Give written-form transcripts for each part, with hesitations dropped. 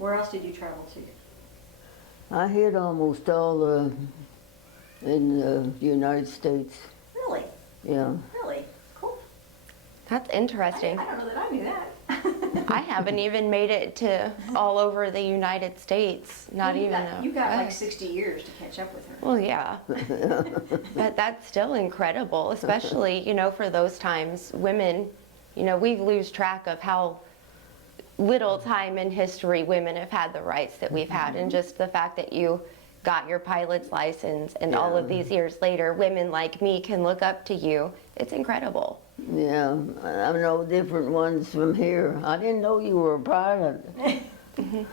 Where else did you travel to? I hit almost all in the United States. Really? Yeah. Really? Cool. That's interesting. I don't know that I knew that. I haven't even made it to all over the United States. Not you even. got, you got like 60 years to catch up with her. Well, yeah. But that's still incredible, especially, you know, for those times, women, you know, we lose track of how little time in history women have had the rights that we've had. And just the fact that you got your pilot's license and all of these years later, women like me can look up to you. It's incredible. Yeah, I know different ones from here. I didn't know you were a pilot. Yeah.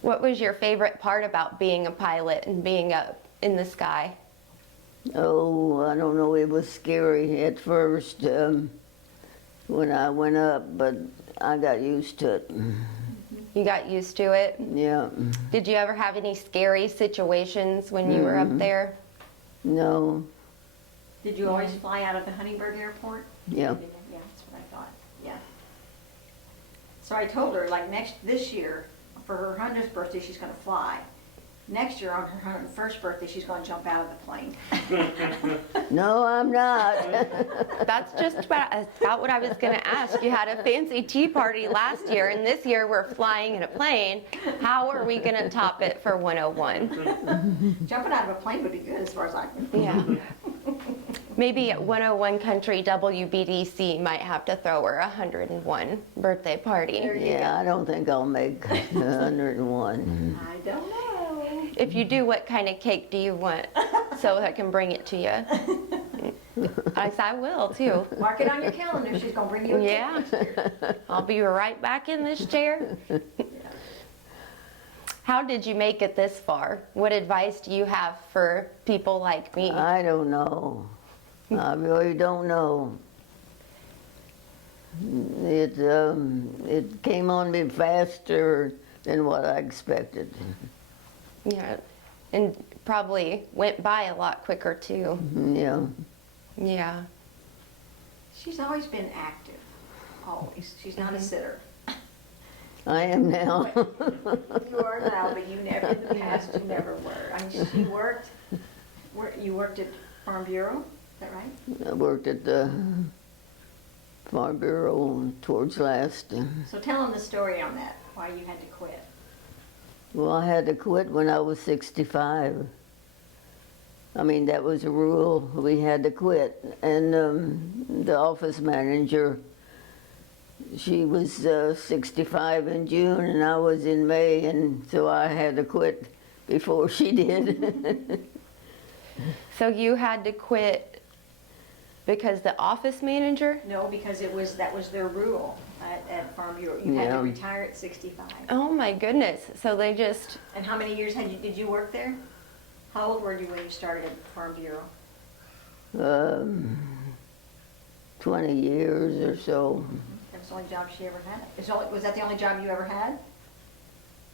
What was your favorite part about being a pilot and being up in the sky? Oh, I don't know, it was scary at first when I went up, but I got used to it. You got used to it? Yeah. Did you ever have any scary situations when you were up there? No. Did you always fly out of the Huntingburg Airport? Yeah. Yeah, that's what I thought. Yeah. So I told her, like this year, for her 100th birthday, she's going to fly. Next year, on her 101st birthday, she's going to jump out of the plane. No, I'm not. That's just about what I was going to ask. You had a fancy tea party last year, and this year we're flying in a plane. How are we going to top it for 101? Jumping out of a plane would be good, as far as I can. Yeah. Maybe at 101 Country, WBDC might have to throw her a 101 birthday party. Yeah, I don't think I'll make 101. I don't know. If you do, what kind of cake do you want so I can bring it to you? I will too. Mark it on your calendar. She's going to bring you a cake Yeah. next year. I'll be right back in this chair. How did you make it this far? What advice do you have for people like me? I don't know. I really don't know. It came on me faster than what I expected. Yeah, and probably went by a lot quicker too. Yeah. Yeah. She's always been active. Always. She's not a sitter. I am now. You are now, but you never, in the past, you never were. I mean, you worked at Farm Bureau, is that right? I worked at the Farm Bureau towards last. So tell them the story on that, why you had to quit. Well, I had to quit when I was 65. I mean, that was a rule. We had to quit. And the office manager, she was 65 in June and I was in May, and so I had to quit before she did. So you had to quit because the office manager? No, because that was their rule at Farm Bureau. You had to retire at 65. Oh my goodness. So they just... And how many years did you work there? How old were you when you started at Farm Bureau? 20 years or so. That was the only job she ever had? Was that the only job you ever had?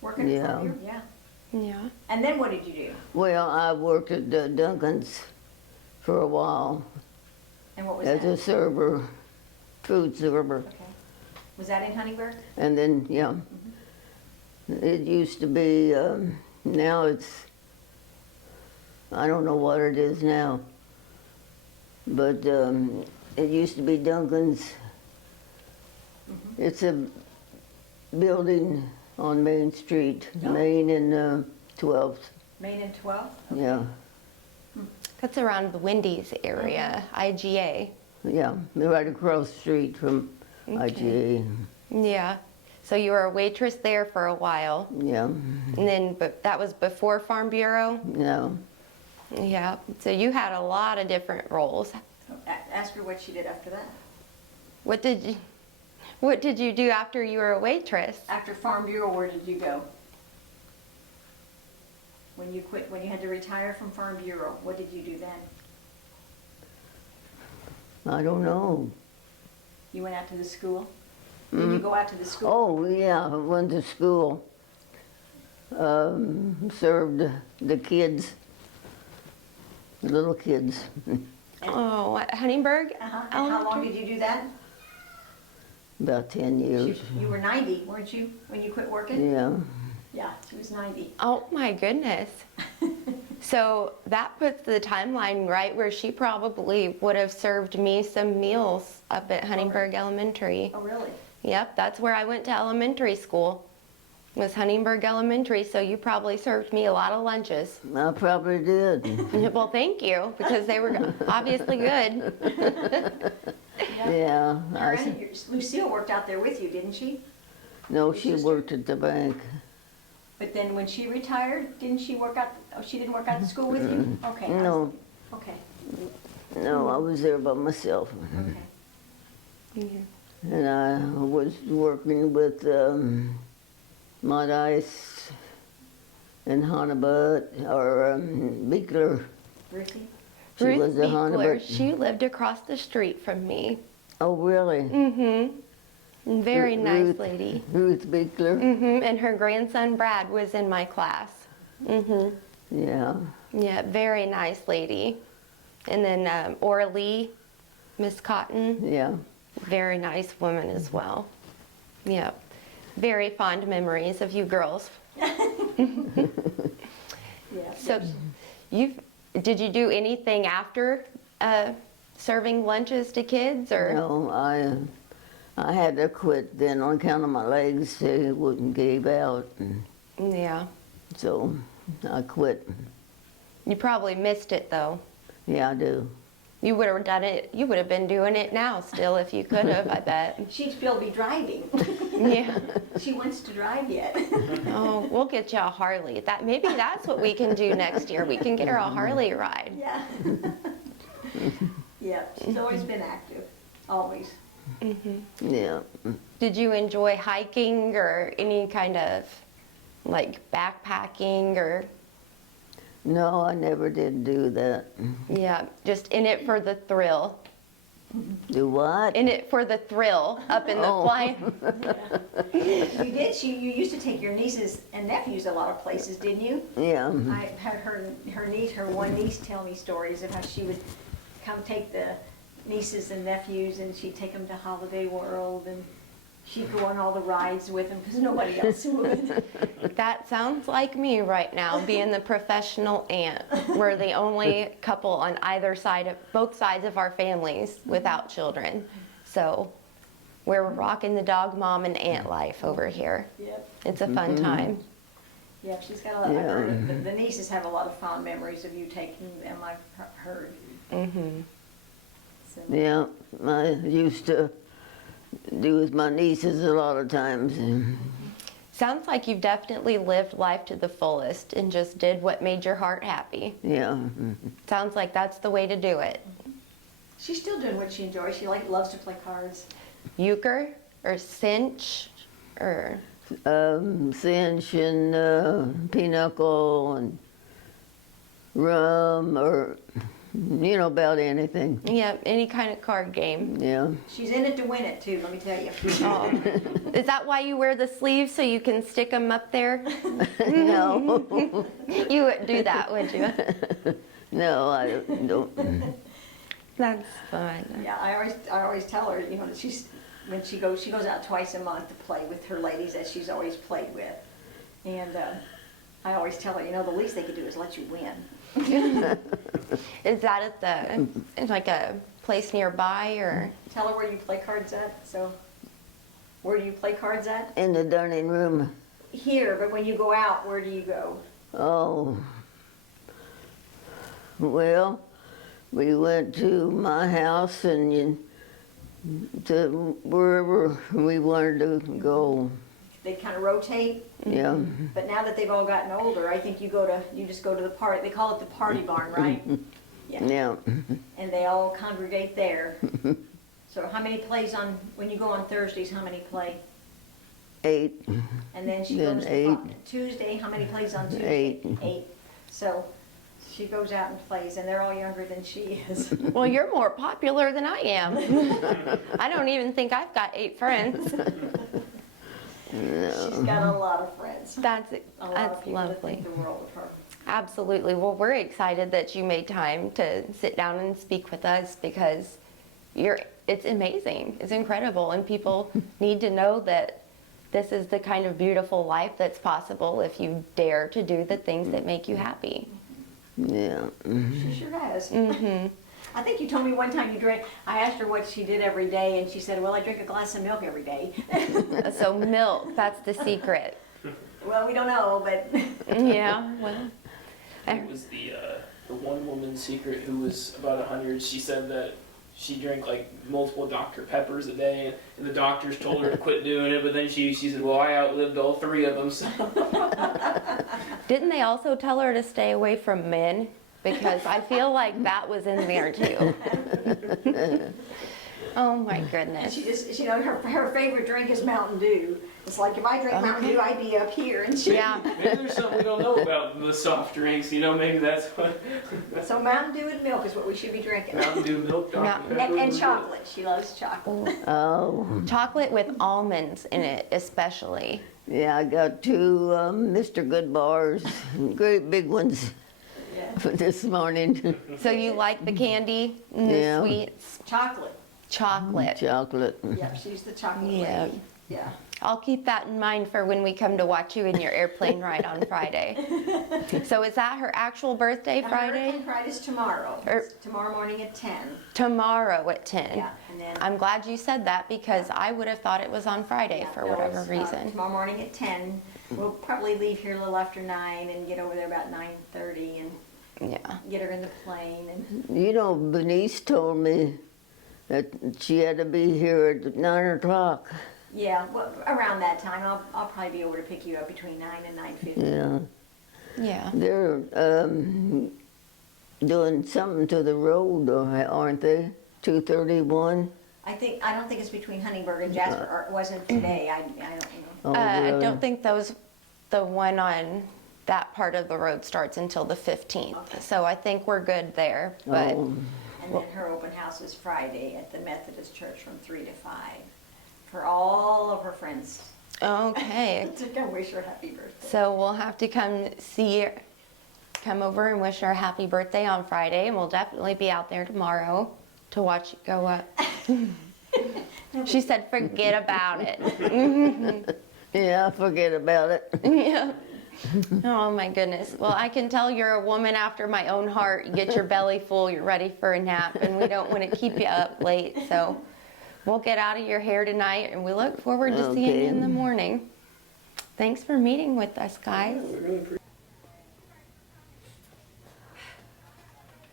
Working at Farm Bureau? Yeah. Yeah. And then what did you do? Well, I worked at Duncan's for a while. And what was as that? a server, food server. Okay. Was that in Huntingburg? And then, yeah, it used to be, now it's, I don't know what it is now, but it used to be Duncan's. It's a building on Main Street, Main and 12th. Main and 12th? Okay. Yeah. That's around the Wendy's area, IGA. Yeah, right across the street from IGA. Yeah. So you were a waitress there for a while. Yeah. And then, but that was before Farm Bureau? Yeah. Yeah. So you had a lot of different roles. So ask her what she did after that. What did you do after you were a waitress? After Farm Bureau, where did you go? When you quit, when you had to retire from Farm Bureau, what did you do then? I don't know. You went out to the school? Did you go out to the school? Oh, yeah, I went to school. Served the kids, the little kids. Oh, at Huntingburg? And how long did you do that? about 10 years. You were 90, weren't you, when you quit working? Yeah. Yeah, she was 90. Oh my goodness. So that puts the timeline right where she probably would have served me some meals up at Huntingburg Elementary. Oh, really? Yep, that's where I went to elementary school, was Huntingburg Elementary, so you probably served me a lot of lunches. I probably did. Well, thank you, because they were obviously good. Yeah. Lucille worked out there with you, didn't she? No, Your she sister? worked at the bank. But then when she retired, didn't she work out, oh, she didn't work out at school with you? Okay. No, Okay, no, I was there by myself. okay. And I was working with Mott Ice and Hannibut, or Beekler. Ruthie? She Ruth was a Beekler, Hannibut. she lived across the street from me. Oh, really? Mm-hmm. Very nice Ruth- lady. Ruth Beekler? Mm-hmm. And her grandson Brad was in my class. Mm-hmm. Yeah. Yeah, very nice lady. And then Orly, Miss Cotton, Yeah. very nice woman as well. Yeah, very fond memories of you girls. Yeah. So, did you do anything after serving lunches to kids, or? No, I had to quit then on account of my legs. They wouldn't give out. And Yeah, so I quit. you probably missed it though. Yeah, I do. You would have done it. You would have been doing it now still if you could have. I bet. She'd still be driving. Yeah. She wants to drive yet. Oh, we'll get you a Harley. Maybe that's what we can do next year. We can get her a Harley ride. Yeah. Yeah, she's always been active, always. Yeah. Did you enjoy hiking or any kind of like backpacking or? No, I never did do that. Yeah, just in it for the thrill. Do what? In it for the thrill up in the Oh. flying. You did, you used to take your nieces and nephews a lot of places, didn't you? Yeah. I had her one niece tell me stories of how she would come take the nieces and nephews and she'd take them to Holiday World and she'd go on all the rides with them because nobody else would. That sounds like me right now, being the professional aunt. We're the only couple on either side of both sides of our families without children. So we're rocking the dog mom and aunt life over here. Yep, It's a fun time. yep, she's got a lot, I've heard, the nieces have a lot of fond memories of you taking them, I've heard. Mm-hmm. So, Yeah. I used to do with my nieces a lot of times. Sounds like you've definitely lived life to the fullest and just did what made your heart happy. Yeah. Sounds like that's the way to do it. she's still doing what she enjoys, she loves to play cards. Euchre or cinch or Cinch and pinochle and rum, or about anything. yeah, any kind of card game. Yeah. She's in it to win it too, let me tell you. Oh. Is that why you wear the sleeves so you can stick them up there? No. You wouldn't do that, would you? No, I don't. That's fun. Yeah, I always tell her, that she goes out twice a month to play with her ladies that she's always played with. And I always tell her, the least they could do is let you win. Is that at like a place nearby or? Tell her where you play cards at, so, where do you play cards at? In the dining room. Here, but when you go out, where do you go? Oh. Well, we went to my house and to wherever we wanted to go. They kind of rotate, Yeah. but now that they've all gotten older, I think you just go to the party, they call it the party barn, right? Yeah. And they all congregate there. So how many plays when you go on Thursdays, how many play? 8. And then she Then goes to 8. Tuesday, how many plays on Tuesday? 8. 8. So she goes out and plays, and they're all younger than she is. Well, you're more popular than I am. I don't even think I've got 8 friends. She's got a lot of friends. That's A lot of people that lovely. think the world of her. Absolutely. Well, we're excited that you made time to sit down and speak with us because you're it's amazing. It's incredible. And people need to know that this is the kind of beautiful life that's possible if you dare to do the things that make you happy. Yeah. She sure has. I think you told me one time you drank, I asked her what she did every day, and she said, well, I drink a glass of milk every day. So milk, that's the secret. Well, we don't know, but Yeah, well. It was the one woman's secret who was about 100. She said that she drank like multiple Dr. Peppers a day, and the doctors told her to quit doing it. But then she said, "Well, I outlived all 3 of them." So. Didn't they also tell her to stay away from men? Because I feel like that was in there too. Oh my goodness. she just, her favorite drink is Mountain Dew. It's like if I drink Mountain Dew, I'd be up here. And she, Yeah. Maybe there's something we don't know about the soft drinks. Maybe that's what. So Mountain Dew and milk is what we should be drinking. Mountain Dew, milk, Dr. Yeah. Pepper. And chocolate. She loves chocolate. Oh, Chocolate with almonds in it, especially. yeah, I got 2 Mr. Good bars, great big ones Yeah. for this morning. So you like the candy and the Yeah. sweets? Chocolate. Chocolate. Chocolate. Yeah, she's the chocolate Yeah. lady. Yeah. I'll keep that in mind for when we come to watch you in your airplane ride on Friday. So is that her actual birthday, Friday? Her ride is tomorrow. Er- It's tomorrow morning at 10. Tomorrow at 10. Yeah, and then I'm glad you said that because I would have thought it was on Friday for no, whatever it's, reason. Tomorrow morning at 10. We'll probably leave here a little after 9 and get over there about 9:30 and Yeah. get her in the plane. And You know, Bernice told me that she had to be here at 9 o'clock. yeah, well, around that time, I'll probably be able to pick you up between 9 and 9:50. Yeah. Yeah. They're doing something to the road, aren't they? 231? I don't think it's between Huntingburg and Jasper, or it wasn't today. I don't know. Oh, I really? don't think the one on that part of the road starts until the 15th. Okay. So I think we're good there. But Oh, And then her open house is Friday at the Methodist Church from 3 to 5 for all of her friends okay. to come wish her happy birthday. So we'll have to come over and wish her a happy birthday on Friday, and we'll definitely be out there tomorrow to watch it go up. She said, forget about it. yeah, forget about it. Yeah. Oh my goodness. Well, I can tell you're a woman after my own heart. You get your belly full, you're ready for a nap, and we don't want to keep you up late. So we'll get out of your hair tonight, and we look forward to seeing you in the morning. Thanks for meeting with us, guys.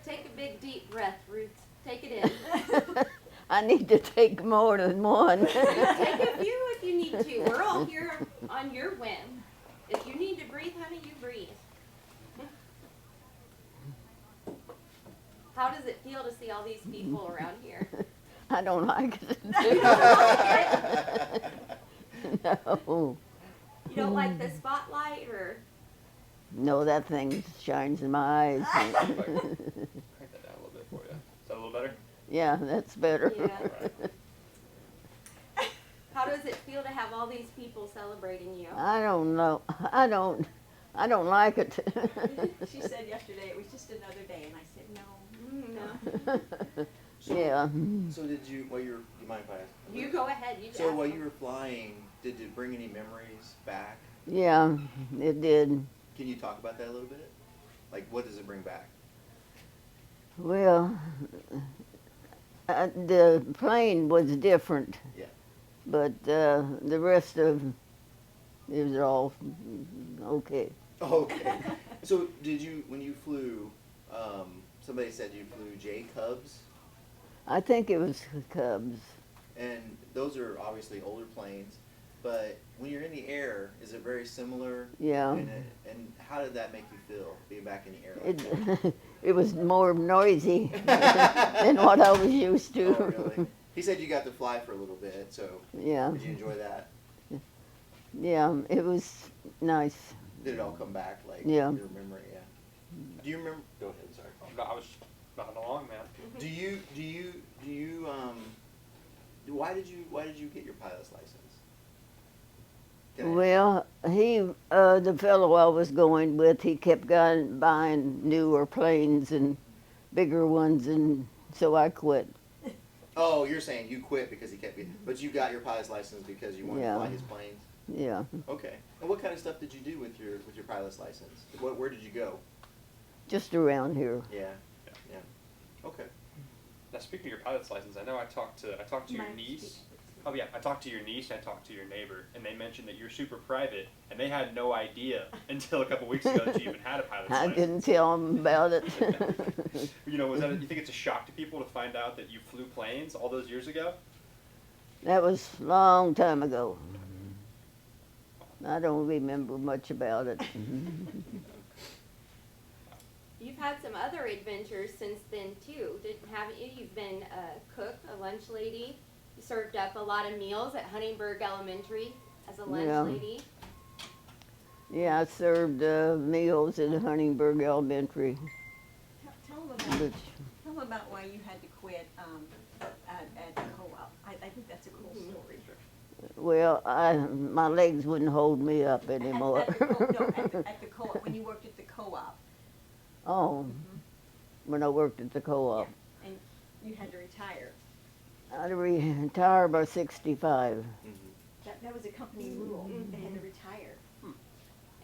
Take a big deep breath, Ruth. Take it in. I need to take more than one. Take a few if you need to. We're all here on your whim. If you need to breathe, honey, you breathe. How does it feel to see all these people around here? I don't like it. No. You don't like the spotlight or? No, that thing shines in my eyes. Crank that down a little bit for you. Is that a little better? Yeah, that's better. Yeah. How does it feel to have all these people celebrating you? I don't know. I don't like it. She said yesterday it was just another day, and I said, no. No. Yeah. So did you, do you mind if I ask? You go ahead. You So ask while them. you were flying, did it bring any memories back? Yeah, it did. Can you talk about that a little bit? Like, what does it bring back? Well, the plane was different. Yeah. But the rest of it was all okay. Okay. So did you, when you flew, somebody said you flew J Cubs, I think it was Cubs. and those are obviously older planes, but when you're in the air, is it very similar? Yeah. And how did that make you feel, being back in the air like that? It was more noisy than what I was used to. Oh, really? He said you got to fly for a little bit, so Yeah, did you enjoy that? yeah, it was nice. Did it all come back, like, Yeah. your memory, yeah? Do you remember, go ahead, sorry. No, I was nodding along, man. Do you, why did you get your pilot's license? Can I ask? Well, the fellow I was going with, he kept buying newer planes and bigger ones, and so I quit. Oh, you're saying you quit because he kept you, but you got your pilot's license because you wanted to Yeah. fly his planes? Yeah. Okay. And what kind of stuff did you do with your pilot's license? Where did you go? Just around here. Yeah. Yeah. Okay. Now, speaking of your pilot's license, I know I talked to your Mine niece. speaks. Oh yeah, I talked to your niece. I talked to your neighbor, and they mentioned that you're super private, and they had no idea until a couple weeks ago that you even had a pilot's I license. didn't tell them about it. You know, you think it's a shock to people to find out that you flew planes all those years ago? That was a long time ago. I don't remember much about it. You've had some other adventures since then too, haven't you? You've been a cook, a lunch lady. You served up a lot of meals at Huntingburg Elementary as a lunch Yeah. lady. Yeah, I served meals at Huntingburg Elementary. Which, Tell them about why you had to quit at the co-op. I think that's a cool story. well, my legs wouldn't hold me up anymore. At the co-op, when you worked at the co-op, Oh, when I worked at the co-op. and you had to retire. I'd retire by 65. That was a company rule. They had to retire.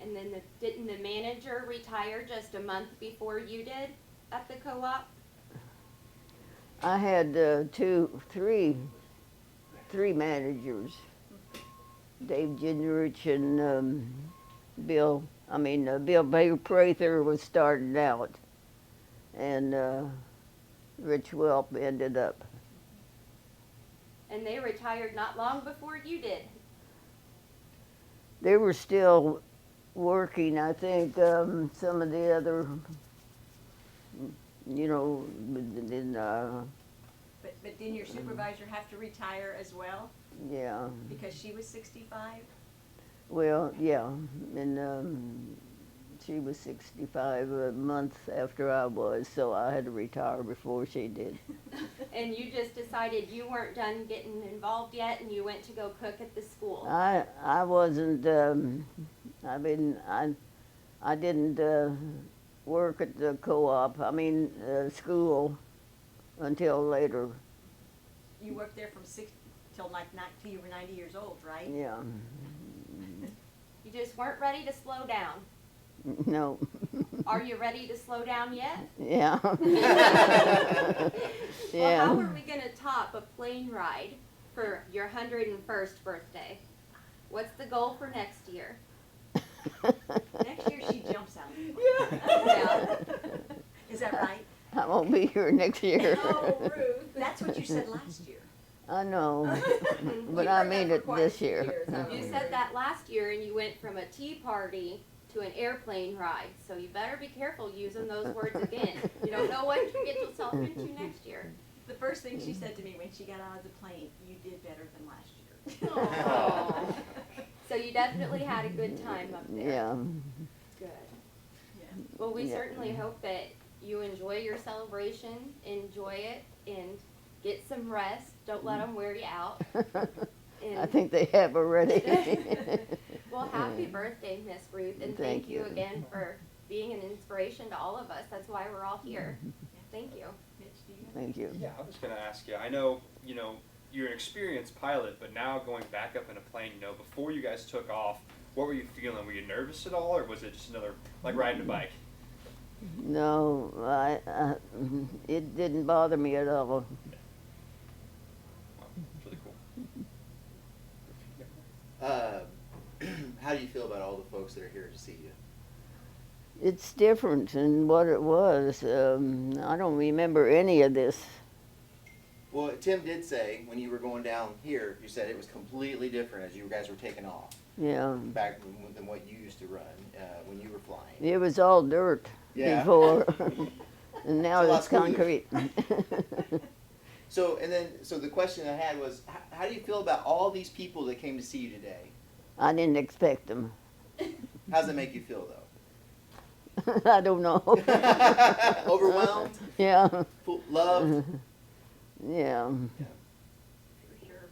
And then didn't the manager retire just a month before you did at the co-op? I had three managers. Dave Gingerich and Bill Prather was starting out, and Rich Welp ended up. And they retired not long before you did. They were still working, I think, some of the other, in, But didn't your supervisor have to retire as well yeah, because she was 65? well, yeah, and she was 65 a month after I was, so I had to retire before she did. And you just decided you weren't done getting involved yet and you went to go cook at the school. I wasn't, I didn't work at the co-op, school until later, You worked there from 6 till till you were 90 years old, right? yeah. You just weren't ready to slow down. No, Are you ready to slow down yet? yeah. Well, how Yeah, are we gonna top a plane ride for your 101st birthday? What's the goal for next year? Next year she jumps out. Yeah. Is that right? I won't be here next year. Oh, Ruth. That's what you said last year. I know, but You've I heard mean that it for quite this a few year. years, haven't You said that last year and you went from a tea party to an airplane ride, so you better be careful using those words again. You don't know what you can get yourself into next year. The first thing she said to me when she got out of the plane, you did better than last year. Aw. So you definitely had a good time up there. Yeah, Good. Yeah. Well, we Yeah. certainly hope that you enjoy your celebration, enjoy it, and get some rest. Don't let them wear you out. I think they have already. Well, happy birthday, Miss Ruth, and Thank thank you you. again for being an inspiration to all of us. That's why we're all here. Thank you. Mitch, do you have? Thank you. Yeah, I was going to ask you. I know, you're an experienced pilot, but now going back up in a plane, before you guys took off, what were you feeling? Were you nervous at all, or was it just another, like riding a bike? No, it didn't bother me at all. Wow, it's really cool. How do you feel about all the folks that are here to see you? It's different than what it was. I don't remember any of this. Well, Tim did say when you were going down here, you said it was completely different as you guys were taking off Yeah, back than what you used to run when you were flying. it was all dirt Yeah. before, and now It's a lot it's smoother. concrete. So the question I had was, how do you feel about all these people that came to see you today? I didn't expect them. How does it make you feel though? I don't know. Overwhelmed? Yeah, Loved? yeah. For sure.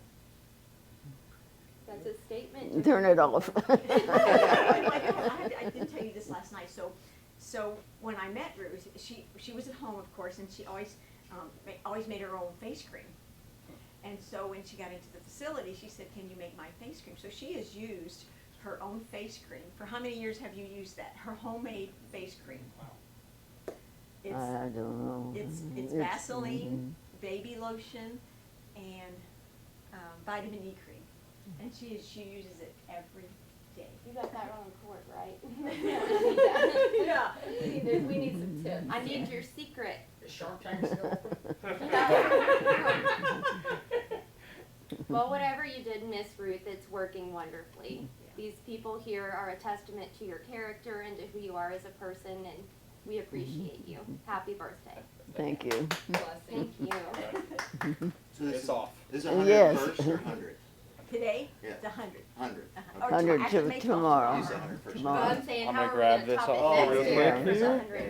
That's a statement. Turn it off. I didn't tell you this last night. So when I met Ruth, she was at home, of course, and she always made her own face cream. And so when she got into the facility, she said, can you make my face cream? So she has used her own face cream. For how many years have you used that? Her homemade face cream. It's, I don't know. it's Vaseline, baby lotion, and vitamin E cream. And she uses it every day. You got that wrong cord, right? Yeah. We need some tips. I need your secret. Is Shark Tank still open? Well, whatever you did, Miss Ruth, it's working wonderfully. These people here are a testament to your character and to who you are as a person, and we appreciate you. Happy birthday. Thank you. Thank you. So this It's is, off. this is Yes. 101st or 100? Today, Yeah. it's 100. 100. Or 100 actually, May 12th tomorrow. You said 101st. But Tomorrow. I'm saying I'm how gonna are we grab gonna this top off it real next year? quick It's here. 100.